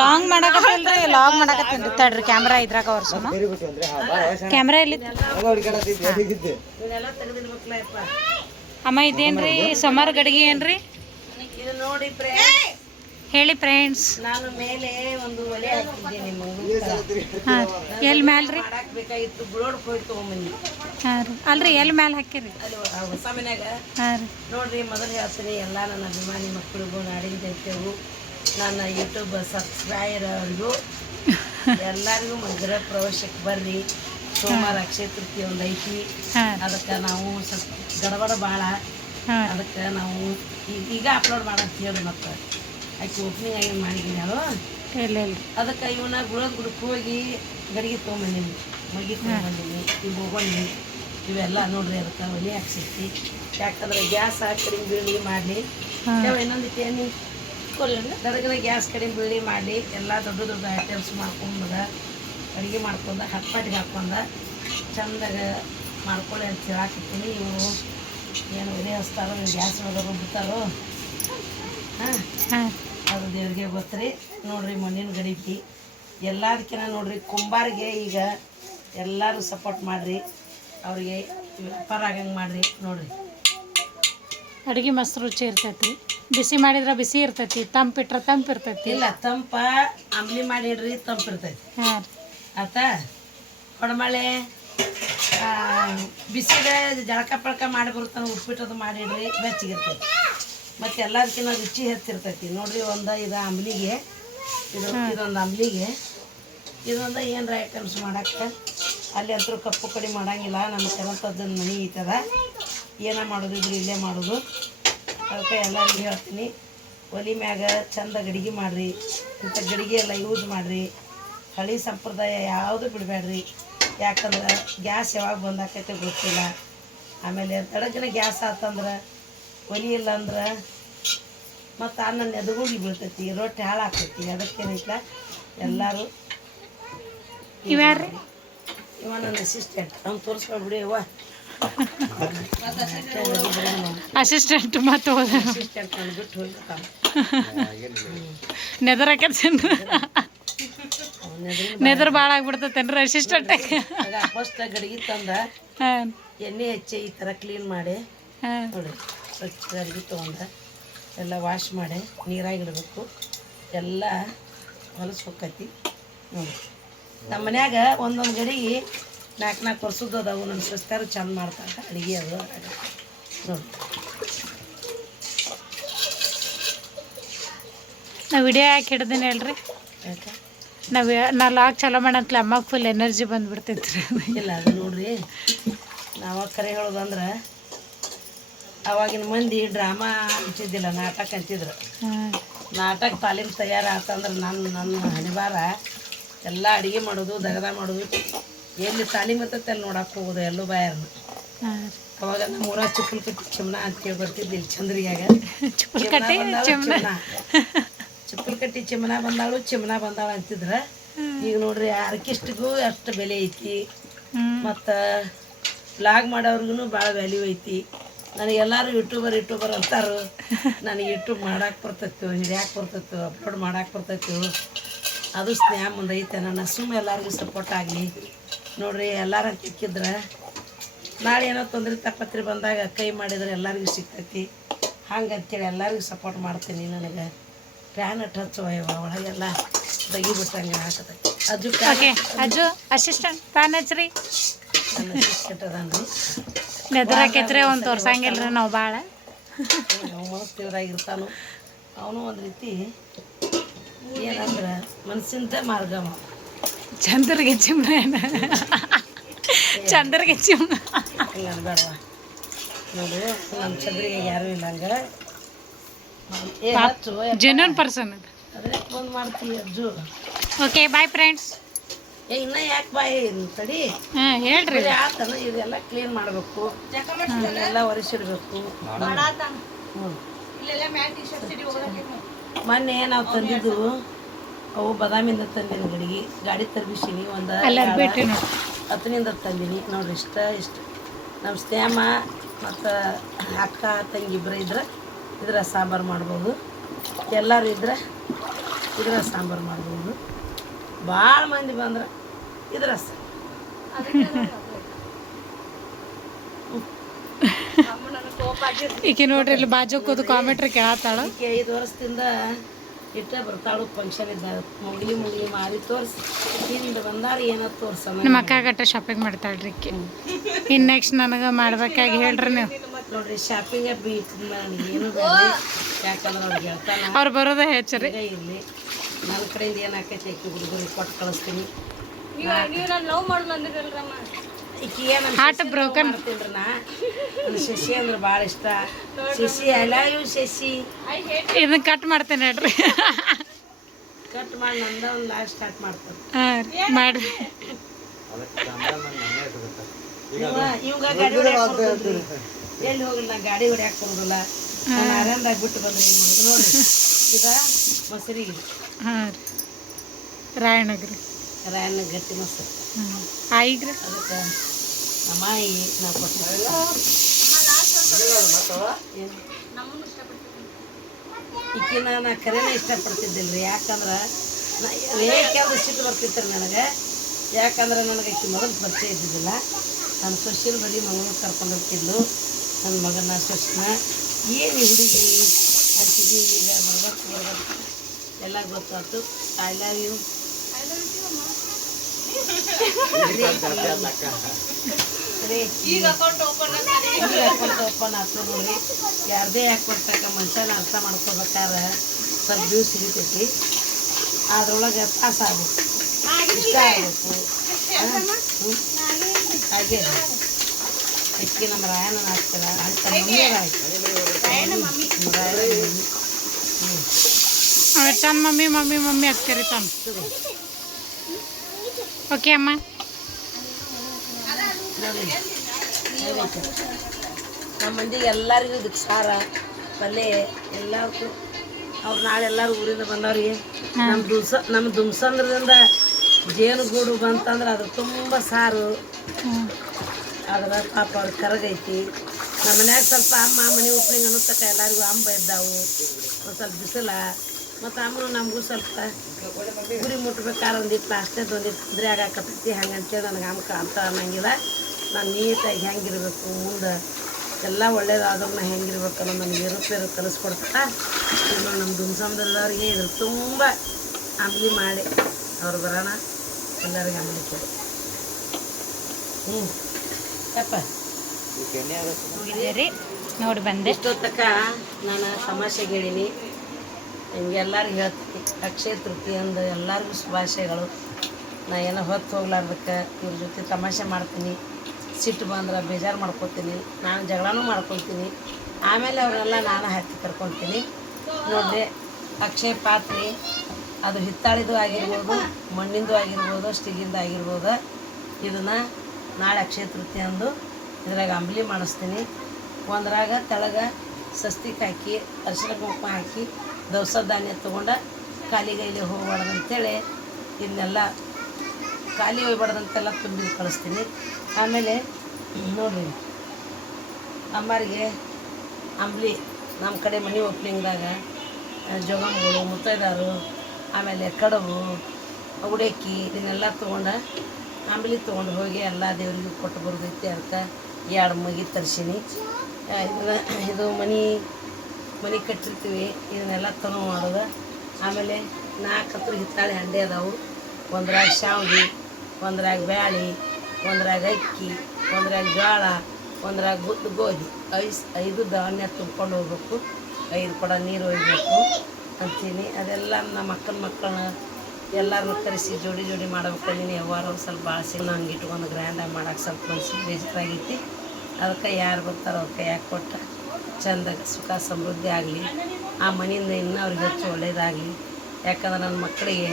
Long ಮಾಡಕತ್ತಿಲ್ರಿ, long ಮಾಡಕತ್ತೀನಿ ತಡ್ರಿ. Camera ಇದ್ರಾಗ ವರ್ಷನ ಕ್ಯಾಮ್ರಾ ಎಲ್ಲಿ ಅಮ್ಮ? ಇದೇನ್ರಿ ಸೋಮಾರ ಗಡಿಗೆ ಏನ್ರಿ? ಇದು ನೋಡಿ ಹೇಳಿ ಫ್ರೆಂಡ್ಸ್. ನಾನು ಮೇಲೆ ಒಂದು ಒಲೆ ಹಾಕಿದ್ದೀನಿ. ಎಲ್ಲಿ ಮ್ಯಾಲ್ರಿ? ಬೇಕಾಗಿತ್ತು ಬ್ರೋಡ್ ಹೋಗಿ ತೊಗೊಂಬಂದಿ. ಹಾಂ ರೀ. ಅಲ್ರಿ ಎಲ್ಲಿ ಮ್ಯಾಲೆ ಹಾಕಿರಿ? ಅಲ್ಲಿ ಹೊಸ ಮನ್ಯಾಗ. ಹಾಂ ರೀ. ನೋಡ್ರಿ, ಮೊದಲು ಹೇಳ್ತೀನಿ ಎಲ್ಲ ನನ್ನ ಅಭಿಮಾನಿ ಮಕ್ಕಳಿಗೂ, ನಾಡಿನ ಜನತೆಗೂ, ನನ್ನ ಯೂಟ್ಯೂಬ್ ಸಬ್ಸ್ಕ್ರೈಬರ್ಗೂ ಎಲ್ಲರಿಗೂ ಗೃಹ ಪ್ರವೇಶಕ್ಕೆ ಬರ್ರಿ. ಸೋಮವಾರ ಅಕ್ಷಯ ತೃತೀಯ ಒಂದು ಐತಿ. ಅದಕ್ಕೆ ನಾವು ಸ್ವಲ್ಪ ಗಡಬಡ ಭಾಳ. ಅದಕ್ಕೆ ನಾವು ಈಗ ಅಪ್ಲೋಡ್ ಮಾಡಂತ ಹೇಳಿ ಮತ್ತೆ ಆಕೆ ಓಪನಿಂಗ್ ಆಗಿ ಮಾಡಿದ್ದೀನಿ. ಅದು ಅದಕ್ಕೆ ಇವನ್ನ ಗುಳದ ಗುಡಕ್ಕೆ ಹೋಗಿ ಗಡಿಗೆ ತೊಗೊಂಬಂದೀನಿ, ಮಗಿ ತೊಗೊಂಬಂದೀನಿ, ಇವು ಹೋಗೊಂಡು ಇವೆಲ್ಲ ನೋಡ್ರಿ. ಅದಕ್ಕೆ ಒಲೆ ಹಾಕ್ಸೈತಿ. ಯಾಕಂದ್ರೆ ಗ್ಯಾಸ್ ಕಡಿಮೆ ಬೀಳಿ ಮಾಡಲಿ. ಇನ್ನೊಂದಿತ್ತು ಎಣ್ಣೆ ಗದಗದ ಗ್ಯಾಸ್ ಕಡಿಮೆ ಬೀಳಿ ಮಾಡಿ ಎಲ್ಲ ದೊಡ್ಡ ದೊಡ್ಡ ಐಟಮ್ಸ್ ಮಾಡ್ಕೊಂಡಾಗ ಅಡುಗೆ ಮಾಡ್ಕೊಂಡು ಹಟ್ಪಾಟಿಗೆ ಹಾಕ್ಕೊಂಡು ಚಂದಾಗ ಮಾಡ್ಕೊಳ್ಳಿ ಅಂತ ಹೇಳಾಕಿರ್ತೀನಿ. ಇವರು ಏನು ಒಲೆ ಹಚ್ತಾರೋ ಗ್ಯಾಸ್ ಒಳಗೆ ರುಬ್ತಾರೋ ಅದು ದೇವ್ರಿಗೆ ಗೊತ್ತ್ರಿ. ನೋಡ್ರಿ, ಮಣ್ಣಿನ ಗಡಿಗೆ ಎಲ್ಲದಕ್ಕಿಂತ ನೋಡ್ರಿ ಕುಂಬಾರಿಗೆ ಈಗ ಎಲ್ಲರೂ ಸಪೋರ್ಟ್ ಮಾಡಿರಿ. ಅವ್ರಿಗೆ ವ್ಯಾಪಾರ ಆಗಂಗೆ ಮಾಡಿರಿ. ನೋಡ್ರಿ, ಅಡುಗೆ ಮಸ್ತ್ ರುಚಿ ಇರ್ತೈತಿ. ಬಿಸಿ ಮಾಡಿದ್ರೆ ಬಿಸಿ ಇರ್ತೈತಿ, ತಂಪಿಟ್ರೆ ತಂಪು ಇರ್ತೈತಿ. ಇಲ್ಲ, ತಂಪ ಅಂಬ್ಲಿ ಮಾಡಿಡ್ರಿ, ತಂಪು ಇರ್ತೈತಿ. ಹಾಂ ಆತಾ ಹೊಡಮಳೆ ಬಿಸಿಗೆ ಜಳಕ ಪಳಕ ಮಾಡಿ ಬರುತ್ತಾನೆ, ಉಪ್ಪಿಟ್ಟದು ಮಾಡಿಡ್ರಿ, ಬೆಚ್ಚಗಿರ್ತೈತಿ. ಮತ್ತು ಎಲ್ಲದಕ್ಕಿಂತ ರುಚಿ ಹೆಚ್ಚಿರ್ತೈತಿ. ನೋಡ್ರಿ, ಇದು ಅಂಬ್ಲಿಗೆ ಇದೊಂದು ಅಂಬ್ಲಿಗೆ ಇದೊಂದು ಏನರ ಐಟಮ್ಸ್ ಮಾಡಕ್ಕೆ ಅಲ್ಲಿ ಅಂತೂ ಕಪ್ಪು ಕಡಿ ಮಾಡೋಂಗಿಲ್ಲ. ನಮ್ಮ ಕೆಲಸದನ್ನ ಮನೆ ಐತದ, ಏನ ಮಾಡೋದು ಇದ್ರೆ ಇಲ್ಲೇ ಮಾಡೋದು. ಅದಕ್ಕೆ ಎಲ್ಲರಿಗೂ ಹೇಳ್ತೀನಿ, ಒಲಿ ಮ್ಯಾಗ ಚಂದ ಗಡಿಗೆ ಮಾಡಿರಿ. ಇಂಥ ಗಡಿಗೆ ಎಲ್ಲ ಯೂಸ್ ಮಾಡಿರಿ. ಹಳಿ ಸಂಪ್ರದಾಯ ಯಾವುದು ಬಿಡಬೇಡ್ರಿ. ಯಾಕಂದ್ರೆ ಗ್ಯಾಸ್ ಯಾವಾಗ ಬಂದಾಕೈತೆ ಗೊತ್ತಿಲ್ಲ. ಆಮೇಲೆ ತಡಗಿನ ಗ್ಯಾಸ್ ಆತಂದ್ರೆ ಒಲಿ ಇಲ್ಲ ಅಂದ್ರೆ ಮತ್ತು ಅನ್ನ ನೆದಗುಡಿ ಬೀಳ್ತೈತಿ, ರೊಟ್ಟಿ ಹಾಳಾಗ್ತೈತಿ. ಅದಕ್ಕೇನೈತಿಲ್ಲ ಎಲ್ಲರೂ ಇವ ನನ್ನ ಅಸಿಸ್ಟೆಂಟ್. ಅವ್ನು ತೋರಿಸ್ಕೊಬಿಡಿ. ಅವ್ವ ಅಸಿಸ್ಟೆಂಟ್ ಮತ್ತು ಅಸಿಸ್ಟೆಂಟ್ ಬಿಟ್ಟು ಹೋಗ್ಬಿಡ್ತಾನೆ. ನೆದರ್ ಭಾಳ ಆಗ್ಬಿಡ್ತೈತೇನ್ರಿ ಅಸಿಸ್ಟೆಂಟಾಗ? ಫಸ್ಟ್ ಗಡಿಗೆ ತಂದ ಎಣ್ಣೆ ಹಚ್ಚಿ ಈ ಥರ ಕ್ಲೀನ್ ಮಾಡಿ ನೋಡಿ, ಸ್ವಚ್ಛ ಗಡಿಗೆ ತೊಗೊಂಡ ಎಲ್ಲ ವಾಶ್ ಮಾಡಿ ನೀರಾಗಿಡಬೇಕು. ಎಲ್ಲ ಹೊಲಸ್ಬೇಕೈತಿ ನೋಡಿ. ನಮ್ಮ ಮನ್ಯಾಗ ಒಂದೊಂದು ಗಡಿಗೆ 4 ವರ್ಷದ್ದು ಅದಾವು. ನನ್ನ ಸಿಸ್ಟರ್ ಚಂದ ಮಾಡ್ತಾರೆ ಅಡುಗೆ. ಅದು ನೋಡಿ, ನಾ ವಿಡಿಯೋ ಯಾಕೆ ಹಿಡ್ದೀನಿ ಹೇಳ್ರಿ? ಯಾಕೆ ನಾ ಲಾಗ್ ಚಲೋ ಮಾಡಂತಲ ಅಮ್ಮಗೆ ಫುಲ್ ಎನರ್ಜಿ ಬಂದುಬಿಡ್ತೈತ್ರಿ. ಇಲ್ಲ, ಅದು ನೋಡ್ರಿ, ನಾವು ಕರೆ ಹೇಳೋದಂದ್ರೆ ಅವಾಗಿನ ಮಂದಿ ಡ್ರಾಮಾ ಅಂತಿದ್ದಿಲ್ಲ, ನಾಟಕ ಅಂತಿದ್ರು. ನಾಟಕ ತಾಲೀಮ್ ತಯಾರಾತಂದ್ರೆ ನನ್ನ ಹಣಿಬಾರ ಎಲ್ಲ ಅಡುಗೆ ಮಾಡೋದು, ದಗದ ಮಾಡೋದು, ಎಲ್ಲಿ ತಾಲೀಮ್ ಇರ್ತೈತೆ ಅಲ್ಲಿ ನೋಡಕ್ಕೆ ಹೋಗೋದು ಎಲ್ಲೂ ಬಾಯಾರನು. ಅವಾಗ ನಮ್ಮ ಊರಾಗ ಚುಪ್ಪಲ್ ಕಟ್ಟಿ ಚಿಮ್ನ ಅಂತೇಳಿ ಬರ್ತಿದ್ದಿಲ್ಲ ಚಂದ್ರಿಯಾಗ. ಚುಪ್ಪಲ್ ಕಟ್ಟಿ ಚಿಮ್ನ ಬಂದಾಳು, ಚಿಮ್ನ ಬಂದಾಳು ಅಂತಿದ್ರೆ. ಈಗ ನೋಡ್ರಿ, ಆರ್ಕೆಸ್ಟ್ರಿಗೂ ಅಷ್ಟು ಬೆಲೆ ಐತಿ. ಮತ್ತು ಬ್ಲಾಗ್ ಮಾಡೋರ್ಗು ಭಾಳ ವ್ಯಾಲ್ಯೂ ಐತಿ. ನನಗೆ ಎಲ್ಲರೂ ಯೂಟ್ಯೂಬರ್ ಅಂತಾರು. ನನಗೆ ಯೂಟ್ಯೂಬ್ ಮಾಡಕ್ಕೆ ಬರ್ತೈತೆ, ಹಿಡಿಯಾಕೆ ಬರ್ತೈತೆ, ಅಪ್ಲೋಡ್ ಮಾಡಕ್ಕೆ ಬರ್ತೈತೆ. ಅದು ಸ್ನೇಹ ಮುಂದೆ ಐತೆ. ನನ್ನ ಸುಮ್ಮ ಎಲ್ಲರಿಗೂ ಸಪೋರ್ಟ್ ಆಗಲಿ. ನೋಡ್ರಿ, ಎಲ್ಲಾರ ತಿಕ್ಕಿದ್ರೆ ನಾಳೆ ಏನೋ ತೊಂದರೆ ತಪ್ಪತ್ರಿ ಬಂದಾಗ ಕೈ ಮಾಡಿದ್ರೆ ಎಲ್ಲರಿಗೂ ಸಿಗ್ತೈತಿ. ಹಂಗಂತೇಳಿ ಎಲ್ಲರಿಗೂ ಸಪೋರ್ಟ್ ಮಾಡ್ತೀನಿ. ನನಗೆ ಫ್ಯಾನ್ ಹಚ್ಚುವ ಒಳಗೆಲ್ಲ ಬಗಿಬಿಟ್ಟಂಗೆ ಹಾಕತೈತಿ. Ajju assistant fan ಹಚ್ಚ್ರಿ. ನನ್ನ ಅಸಿಸ್ಟೆಂಟ್ ಅದಾನ್ರಿ. ನೆದರ್ ಹಾಕಿದ್ರೆ ಒಂದು ತೋರ್ಸಂಗಿಲ್ರಿ ನಾವು ಭಾಳ. ನಾವು ಮನಸ್ತಿದ್ರಾಗಿರ್ತಾನು. ಅವನು ಒಂದು ರೀತಿ ಏನಂದ್ರೆ ಮನಸ್ಸಿಂದ ಮಾರ್ಗವ. ಚಂದ್ರಿಗೆ ಚಿಮ್ನ ಚಂದ್ರಿಗೆ ಚಿಮ್ನ ಹಿಂಗೆ ಅನ್ಬೇಡವ. ನೋಡು, ನಮ್ಮ ಚಂದ್ರಿಗೆ ಯಾರೂ ಇಲ್ಲ ಹಂಗೆ. ಜೆನ್ಯೂನ್ ಪರ್ಸನ್ ಅದ್ರೆ ಫೋನ್ ಮಾಡ್ತೀವಿ ಅಜ್ಜು. Okay, bye friends. ಇನ್ನ ಯಾಕೆ ಬಾಯಿ ತಡಿ, ಹೇಳ್ರಿ. ಆತನ ಇದೆಲ್ಲ ಕ್ಲೀನ್ ಮಾಡಬೇಕು, ಎಲ್ಲ ಒರೆಸಿಡ್ಬೇಕು. ಮೊನ್ನೆ ನಾವು ತಂದಿದ್ದು ಅವು ಬದಾಮಿಂದ ತಂದಿನ ಗಾಡಿ ತರ್ಬಿಸಿನಿ. ಒಂದು 10 ತಂದೀನಿ ನೋಡ್ರಿ. ಇಷ್ಟು ನಮ್ಮ ಸ್ನೇಹ ಮತ್ತು ಅಕ್ಕ ತಂಗಿ ಇಬ್ಬರು ಇದ್ರೆ ಸಾಂಬಾರು ಮಾಡ್ಬೋದು. ಎಲ್ಲರೂ ಇದ್ರೆ ಇದರ ಸಾಂಬಾರು ಮಾಡ್ಬೋದು. ಭಾಳ ಮಂದಿ ಬಂದ್ರೆ ಇದರ ಈಕೆ ನೋಡ್ರಿ ಇಲ್ಲಿ ಬಾಜು ಕೂದು ಕಾಮೆಂಟ್ರಿ ಕೇಳತ್ತಾಳ. ಈಕೆ 5 ವರ್ಷದಿಂದ ಇಟ್ಟೆ ಬರ್ತಾಳು ಫಂಕ್ಷನ್ ಇದ್ದಾಗ ಮುಗ್ಲಿ ಮಾರಿ ತೋರಿಸಿ ಹಿಂದೆ ಬಂದಾರ ಏನೋ ತೋರ್ಸೋಣ. ನಮ್ಮ ಅಕ್ಕ ಗಟ್ಟ ಶಾಪಿಂಗ್ ಮಾಡ್ತಾಳ್ರಿ ಈಕೆ. ಇನ್ನು ನೆಕ್ಸ್ಟ್ ನನಗೆ ಮಾಡ್ಬೇಕಾಗಿ ಹೇಳ್ರಿ ನೀವು. ನೋಡ್ರಿ ಶಾಪಿಂಗ್ ಬೀಟ್ ಏನು ಬೇಡ, ಯಾಕಂದ್ರೆ ಅವ್ರಿಗೆ ಹೇಳ್ತಾನೆ ಅವ್ರು ಬರೋದೇ ಹೆಚ್ಚರಿ. ಇರಲಿ ನನ್ನ ಕಡೆಯಿಂದ ಏನು ಆಕೈತಿ ಆಕಿ ಹುಡುಗರಿಗೆ ಕೊಟ್ಟು ಕಳಿಸ್ತೀನಿ. ಈಕಿ ಏನು ಹಾರ್ಟ್ ಬ್ರೋಕನ್ ಮಾಡ್ತೀನಿ ನಾ. ನನ್ನ ಶಶಿ ಅಂದ್ರೆ ಭಾಳ ಇಷ್ಟ. Shashi I love you Shashi. ಇದನ್ನ ಕಟ್ ಮಾಡ್ತೇನೆ ಹೇಳ್ರಿ. ಕಟ್ ಮಾಡಿ ನಂದ ಒಂದು ಲೈವ್ ಸ್ಟಾರ್ಟ್ ಮಾಡ್ತಾರೆ. ಹಾಂ ಮಾಡ್ರಿ. ಇವಾಗ ಗಾಡಿ ಹೊಡ್ಯಾಕ ಬರ್ತದ್ರಿ. ಎಲ್ಲಿ ಹೋಗಲ್ಲ ನಾ ಗಾಡಿ ಹೊಡ್ಯಾಕ ಬರೋದಿಲ್ಲ. ನಾನು ಆರಾಮ್ದಾಗ ಬಿಟ್ಟು ಬಂದ್ರೆ ಏನು ಮಾಡೋದು ನೋಡ್ರಿ. ಈಗ ಮೊಸರಿ ಹಾಂ ರೀ ರಾಯನಗರಿ ರಾಯಣ್ಣ ಗಟ್ಟಿ ಮೊಸರು ಆಯಿಗ್ರಿ. ಅದಕ್ಕೆ ಅಮ್ಮಾಯಿ ನಾ ಕೊಟ್ಟಿಲ್ಲ. ಈಕಿನ ನಾ ಕರೆನೇ ಇಷ್ಟಪಡ್ತಿದ್ದಿಲ್ಲ ರೀ. ಯಾಕಂದ್ರೆ ನಾ ಏಕೆಂದ್ರೆ ಸಿಟ್ಟು ಬರ್ತಿತ್ತು ರೀ ನನಗೆ. ಯಾಕಂದ್ರೆ ನನಗೆ ಆಕಿ ಮೊದಲು ಪರಿಚಯ ಇದ್ದಿದ್ದಿಲ್ಲ. ನಾನು ಸೊಸಿನ ಬರೀ ಮಗನ ಕರ್ಕೊಂಡು ಹೋಗ್ತಿದ್ಲು. ನನ್ನ ಮಗನ ಸೊಸಿನ ಏನು ಹುಡುಗಿ ಅಂತಿದ್ವಿ. ಈಗ ಬರ್ಬೇಕು ಎಲ್ಲ ಗೊತ್ತಾಯ್ತು. I love you. ಈಗ ಅಕೌಂಟ್ ಓಪನ್ ಆಯ್ತು ನೋಡ್ರಿ. ಯಾರದೇ ಅಕೌಂಟ್ ತಕ್ಕ ಮನುಷ್ಯನ ಅರ್ಥ ಮಾಡ್ಕೋಬೇಕಾದ್ರೆ ಸ್ವಲ್ಪ ದಿವ್ಸ ಹಿಡಿತೈತಿ. ಅದ್ರೊಳಗೆ ಪಾಸ್ ಆಗ್ಬೇಕು, ಇಷ್ಟ ಆಗಬೇಕು. ಹಾಗೆ ಅಕ್ಕಿ ನಮ್ಮ ರಾಯನ ಹಾಕ್ತಾರ ಅಂತ ಚಂದ ಮಮ್ಮಿ ಮಮ್ಮಿ ಮಮ್ಮಿ ಅಂತ ಕರಿತಾನ. ಓಕೆ ಅಮ್ಮ. ನಮ್ಮ ಮಂದಿಗೆ ಎಲ್ಲರಿಗೂ ಇದಕ್ಕೆ ಸಾರ ಪಲ್ಯ ಎಲ್ಲಕ್ಕೂ. ಅವ್ರು ನಾಳೆ ಎಲ್ಲರೂ ಊರಿಂದ ಬಂದವ್ರಿಗೆ ನಮ್ಮ ದುಮ್ಸಂದ್ರದಿಂದ ಜೇನುಗೂಡು ಬಂತಂದ್ರೆ ಅದು ತುಂಬ ಸಾರು. ಅದ್ರ ಪಾಪ ಅವ್ರಿಗೆ ಕರಗೈತಿ. ನಮ್ಮ ಮನ್ಯಾಗ ಸ್ವಲ್ಪ ಅಮ್ಮ ಮನೆ ಓಪನಿಂಗ್ ಅನ್ನೋತಕ್ಕ ಎಲ್ಲರಿಗೂ ಅಂಬ ಇದ್ದಾವು. ಒಂದು ಸ್ವಲ್ಪ ಬಿಸಿಲ ಮತ್ತು ಅಮ್ಮನು ನಮಗೂ ಸ್ವಲ್ಪ ಗುರಿ ಮುಟ್ಬೇಕಾದ್ರೆ ಒಂದಿಟ್ಟು ಅಷ್ಟೇದು ಒಂದಿಟ್ಟು ತೊಂದರೆ ಆಗಾಕತ್ತೈತಿ. ಹಂಗಂತೇಳಿ ನನಗೆ ಅಮ್ಮ ಅಂತ ಅನ್ನಂಗಿಲ್ಲ. ನಾನು ನೀಟಾಗಿ ಹೆಂಗಿರ್ಬೇಕು, ಮುಂದೆ ಎಲ್ಲ ಒಳ್ಳೇದಾದ್ರೂ ನಾ ಹೆಂಗಿರ್ಬೇಕು ಅನ್ನೋ ನನಗೆ ಏರುಪೇರು ಕಲಿಸ್ಕೊಡ್ತಾ. ಇನ್ನು ನಮ್ಮ ದುಮ್ಸಂದವ್ರಿಗೆ ಇದ್ರ ತುಂಬ ಅಂಬ್ಲಿ ಮಾಡಿ ಅವ್ರು ಬರೋಣ. ಎಲ್ಲರಿಗೆ ಅಂಬ್ಲಿ ಕೊಡು. ಯಪ್ಪ ರೀ ನೋಡಿ ಬಂದೆ. ಇಷ್ಟೊತ್ತಕ್ಕ ನಾನು ತಮಾಷೆಗೆ ಹೇಳೀನಿ. ನಿಮ್ಗೆಲ್ಲರಿಗೂ ಹೇಳ್ತೀನಿ ಅಕ್ಷಯ ತೃತೀಯಂದು ಎಲ್ಲರಿಗೂ ಶುಭಾಶಯಗಳು. ನಾ ಏನೋ ಹೊತ್ತು ಹೋಗ್ಲಾರ್ದಕ್ಕೆ ಇವ್ರ ಜೊತೆ ತಮಾಷೆ ಮಾಡ್ತೀನಿ. ಸಿಟ್ಟು ಬಂದ್ರೆ ಬೇಜಾರು ಮಾಡ್ಕೊತೀನಿ. ನಾನು ಜಗಳನೂ ಮಾಡ್ಕೊತೀನಿ. ಆಮೇಲೆ ಅವರೆಲ್ಲ ನಾನು ಹತ್ತಿ ಕರ್ಕೊತೀನಿ. ನೋಡ್ರಿ ಅಕ್ಷಯ ಪಾತ್ರೆ ಅದು ಹಿತ್ತಾಳಿದು ಆಗಿರ್ಬೋದು, ಮಣ್ಣಿಂದು ಆಗಿರ್ಬೋದು, ಸ್ಟೀಲಿಂದು ಆಗಿರ್ಬೋದು. ಇದನ್ನು ನಾಳೆ ಅಕ್ಷಯ ತೃತೀಯಂದು ಇದ್ರಾಗ ಅಂಬ್ಲಿ ಮಾಡಿಸ್ತೀನಿ. ಒಂದ್ರಾಗ ತೆಳಗೆ ಸಸ್ತಿಗೆ ಹಾಕಿ ಅರಿಶಿನ ಕುಂಕುಮ ಹಾಕಿ ದವಸ ಧಾನ್ಯ ತೊಗೊಂಡು ಖಾಲಿಗೈಲಿ ಹೋಗ್ಬಾರ್ದು ಅಂತೇಳಿ ಇದನ್ನೆಲ್ಲ ಖಾಲಿ ಹೋಗ್ಬಾರ್ದಂತೆಲ್ಲ ತುಂಬಿ ಕಳಿಸ್ತೀನಿ. ಆಮೇಲೆ ನೋಡಿರಿ ಅಮ್ಮರಿಗೆ ಅಂಬ್ಲಿ ನಮ್ಮ ಕಡೆ ಮನೆ ಓಪ್ನಿಂಗ್ದಾಗ ಜೋಗಮ್ಗಳು, ಮುತ್ತೈದಾರು, ಆಮೇಲೆ ಕಡುಬು, ಉಡೇಕಿ ಇದನ್ನೆಲ್ಲ ತೊಗೊಂಡು ಅಂಬ್ಲಿ ತೊಗೊಂಡು ಹೋಗಿ ಎಲ್ಲ ದೇವರಿಗೂ ಕೊಟ್ಟು ಬರೋದೈತಿ. ಅದಕ್ಕೆ 2 ಮಗಿ ತರಿಸೀನಿ. ಇದು ಮನೆ ಕಟ್ಟಿರ್ತೀವಿ. ಇದನ್ನೆಲ್ಲ ತನೂ ಮಾಡೋದು. ಆಮೇಲೆ 4 ಹತ್ರ ಹಿತ್ತಾಳೆ ಹಂಡೆ ಅದಾವು. ಒಂದ್ರಾಗ ಶಾವಿಗೆ, ಒಂದ್ರಾಗ ಬ್ಯಾಳಿ, ಒಂದ್ರಾಗ ಅಕ್ಕಿ, ಒಂದ್ರಾಗ ಜೋಳ, ಒಂದ್ರಾಗ ಗೋಧಿ. 5 ಧಾನ್ಯ ತುಂಬ್ಕೊಂಡು ಹೋಗ್ಬೇಕು. 5 ಕೊಡ ನೀರು ಒಯ್ಬೇಕು ಅಂತೀನಿ. ಅದೆಲ್ಲ ನಮ್ಮ ಮಕ್ಕಳನ್ನ ಎಲ್ಲರನ್ನೂ ಕರೆಸಿ ಜೋಡಿ ಮಾಡ್ಬೇಕು. ನೀನು ಯಾವಾರ ಸ್ವಲ್ಪ ಬಾಳಿಸಿ ನಂಗೆ ಇಟ್ಕೊಂಡು ಗ್ರ್ಯಾಂಡಾಗಿ ಮಾಡೋಕೆ ಸ್ವಲ್ಪ ಮನ್ಸಿಗೆ ಬೇಜಾರಾಗೈತಿ. ಅದಕ್ಕೆ ಯಾರು ಬರ್ತಾರೋ ಅವ್ರ ಕೈಯಾಗ ಕೊಟ್ಟು ಚೆಂದಾಗಿ ಸುಖ ಸಮೃದ್ಧಿ ಆಗಲಿ. ಆ ಮನೆಯಿಂದ ಇನ್ನೂ ಅವ್ರಿಗೆ ಹೆಚ್ಚು ಒಳ್ಳೇದಾಗಲಿ. ಯಾಕಂದ್ರೆ ನನ್ನ ಮಕ್ಕಳಿಗೆ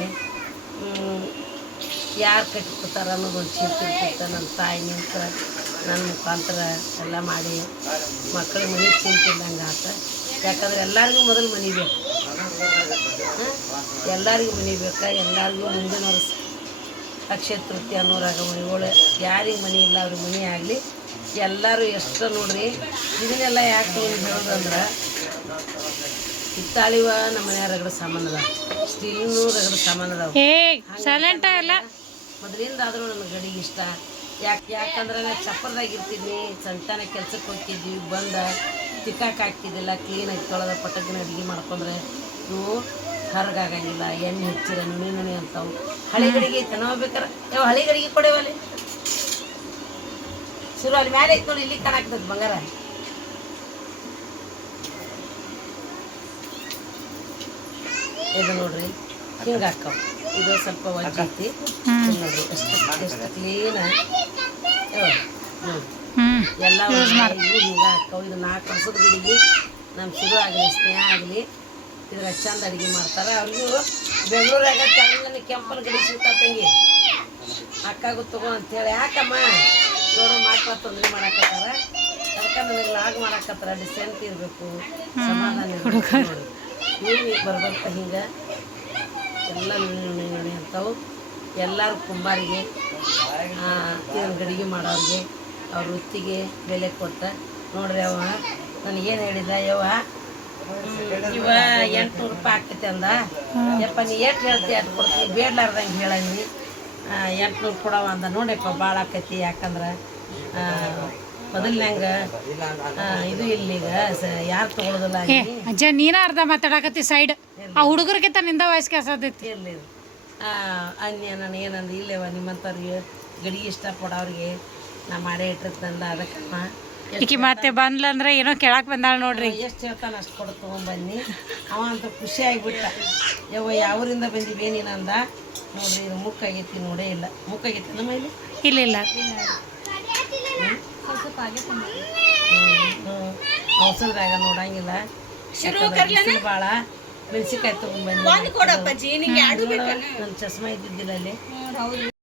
ಯಾರು ಕಟ್ಟಿಕೊಡ್ತಾರೆ ಅನ್ನೋದು ಒಂದು ಚಿಂತೆ ಇರ್ತೈತೆ. ನನ್ನ ತಾಯಿ ನಿಂತು ನನ್ನ ಮುಖಾಂತರ ಎಲ್ಲ ಮಾಡಿ ಮಕ್ಕಳಿಗೆ ಮನೆ ಚಿಂತೆ ಇದ್ದಂಗೆ ಆತ. ಯಾಕಂದ್ರೆ ಎಲ್ಲರಿಗೂ ಮೊದಲು ಮನೆ ಬೇಕು. ಎಲ್ಲರಿಗೂ ಮನೆ ಬೇಕಾ. ಎಲ್ಲರಿಗೂ ಮುಂದಿನ ವರ್ಷ ಅಕ್ಷಯ ತೃತೀಯ ಅನ್ನೋರಾಗ ಮನೆಗಳು ಯಾರಿಗೆ ಮನೆ ಇಲ್ಲ ಅವ್ರಿಗೆ ಮನೆ ಆಗಲಿ. ಎಲ್ಲರೂ ಎಷ್ಟು ನೋಡ್ರಿ ಇದನ್ನೆಲ್ಲ ಯಾಕೆ ಹೇಳೋದಂದ್ರೆ ಹಿತ್ತಾಳಿವ ನಮ್ಮ ಮನ್ಯಾಗ ರಗಡ ಸಾಮಾನು ಅದ, ಸ್ಟೀಲ್ನು ರಗಡ ಸಾಮಾನು ಅದಾವ. ಏ ಸೈಲೆಂಟ ಎಲ್ಲ ಮೊದಲಿಂದ ಆದರೂ ನನಗೆ ಗಡಿಗೆ ಇಷ್ಟ. ಯಾಕಂದ್ರೆ ನಾನು ಚಪ್ಪರದಾಗ ಇರ್ತಿದ್ನಿ, ಸಂತಾನ ಕೆಲ್ಸಕ್ಕೆ ಹೋಗ್ತಿದ್ವಿ, ಬಂದ ತಿಕ್ಕಾಕ ಹಾಕ್ತಿದ್ದಿಲ್ಲ, ಕ್ಲೀನಾಗಿ ತೊಳೆದ ಪಟಗಿನ ಅಡುಗೆ ಮಾಡ್ಕೊಂಡ್ರೆ ಇವು ಹರಗಾಗಂಗಿಲ್ಲ, ಎಣ್ಣೆ ಹೆಚ್ಚಿರ ನುಣಿ ಅಂತಾವು. ಹಳೆ ಗಡಿಗೆ ಐತೆ ನಾವು ಬೇಕಾರೆ ಯಾವ ಹಳೆ ಗಡಿಗೆ ಕೊಡೇವಲ್ಲಿ ಶುರು ಅಲ್ಲಿ ಮ್ಯಾಲೆ ಐತೆ ನೋಡಿ, ಇಲ್ಲಿ ಕಾಣಾಕ್ತದೆ ಬಂಗಾರ. ಇದು ನೋಡ್ರಿ ಹಿಂಗೆ ಹಾಕವು, ಇದು ಸ್ವಲ್ಪ ಒಜ್ಜೈತಿ ನೋಡ್ರಿ, ಎಷ್ಟು ಕ್ಲೀನ ಎಲ್ಲ ಇವು ಹಿಂಗೆ ಹಾಕವು. ಇದು 4 ವರ್ಷದ ಗಿಡಿಗೆ ನಮ್ಮ ಶುರು ಆಗಲಿ ಸ್ನೇಹ ಆಗಲಿ ಇದ್ರ ಚಂದ ಅಡುಗೆ ಮಾಡ್ತಾರೆ. ಅವ್ರಿಗೂ ಬೆಂಗಳೂರಾಗ ತೆಳಗನೆ ಕೆಂಪನ ಗಡಿ ಸಿಗ್ತಾವ ತಂಗಿ, ಅಕ್ಕಾಗು ತಗೋ ಅಂತೇಳಿ. ಯಾಕಮ್ಮ ನೋಡೋ ಮಕ್ಳು ತೊಂದರೆ ಮಾಡಾಕತ್ತಾರ, ಅದಕ್ಕೆ ನನಗೆ ಲಾಗ್ ಮಾಡಾಕತ್ತಾರ. ಡಿಸೆಂಟ್ ಇರಬೇಕು, ಸಮಾಧಾನ ಇರಬೇಕು ನೋಡಿ. ನೀರು ಬರ್ಬರ್ತ ಹಿಂಗೆ ಎಲ್ಲ ನುಣಿ ಅಂತಾವು. ಎಲ್ಲರೂ ಕುಂಬಾರಿಗೆ ಇದನ್ನು ಗಡಿಗೆ ಮಾಡೋರಿಗೆ ಅವ್ರ ವೃತ್ತಿಗೆ ಬೆಲೆ ಕೊಟ್ಟ ನೋಡ್ರಿ. ಅವ ನನಗೇನು ಹೇಳಿದ, ಯವ್ವ ಇವ 800 ರೂಪಾಯಿ ಆಗ್ತೈತೆ ಅಂದ. ಯಪ್ಪ ನೀ ಎಷ್ಟು ಹೇಳ್ತಿ ಅಷ್ಟು ಕೊಡ್ತೀನಿ, ಬೇಡ್ಲಾರ್ದಂಗೆ ಹೇಳೀನಿ, 800 ಕೊಡವ ಅಂದ. ನೋಡ್ಯಪ್ಪ ಭಾಳ ಆಕೈತಿ, ಯಾಕಂದ್ರೆ ಮೊದಲಿನಂಗೆ ಇದು ಇಲ್ಲೀಗ ಯಾರು ತೊಗೊಳೋದಿಲ್ಲ. ಅಜ್ಜ ನೀನ ಅರ್ಧ ಮಾತಾಡಕತ್ತಿ ಸೈಡ್, ಆ ಹುಡುಗರಿಗಿಂತ ನಿಂದ ವಯಸ್ಸು ಕೆಸದೈತಿ. ಇರಲಿ ಅನ್ಯ ನಾನು ಏನಂದ್ರೆ ಇಲ್ಲೇವ ನಿಮ್ಮಂಥವ್ರಿಗೆ ಗಡಿಗೆ ಇಷ್ಟಪಡೋರಿಗೆ ನಾ ಮಾಡೇ ಇಟ್ಟಿರ್ತಂದ. ಅದಕ್ಕಮ್ಮ ಈಕಿ ಮತ್ತೆ ಬಂದ್ಲಂದ್ರೆ ಏನೋ ಕೇಳಕ್ಕೆ ಬಂದಾಳ ನೋಡ್ರಿ. ಎಷ್ಟು ಹೇಳ್ತಾನೆ ಅಷ್ಟು ಕೊಡು ತೊಗೊಂಬನ್ನಿ. ಅವ ಅಂತ ಖುಷಿಯಾಗಿಬಿಟ್ಟ. ಯವ್ವ ಯಾವೂರಿಂದ ಬಂದಿವಿ ನೀನಂದ. ನೋಡ್ರಿ ಇದು ಮುಕ್ಕಾಗೈತಿ, ನೋಡೇ ಇಲ್ಲ. ಮುಕ್ಕಾಗೈತಿ ನಮ್ಮ ಇಲ್ಲಿ ಇಲ್ಲ ಅವಸರದಾಗ ನೋಡಂಗಿಲ್ಲ. ಭಾಳ ಮೆಣಸಿನ್ಕಾಯಿ ತೊಗೊಂಡ್ಬಂದು ನನ್ನ ಚಸ್ಮಾ ಇದ್ದಿದ್ದಿಲ್ಲ ಅಲ್ಲಿ.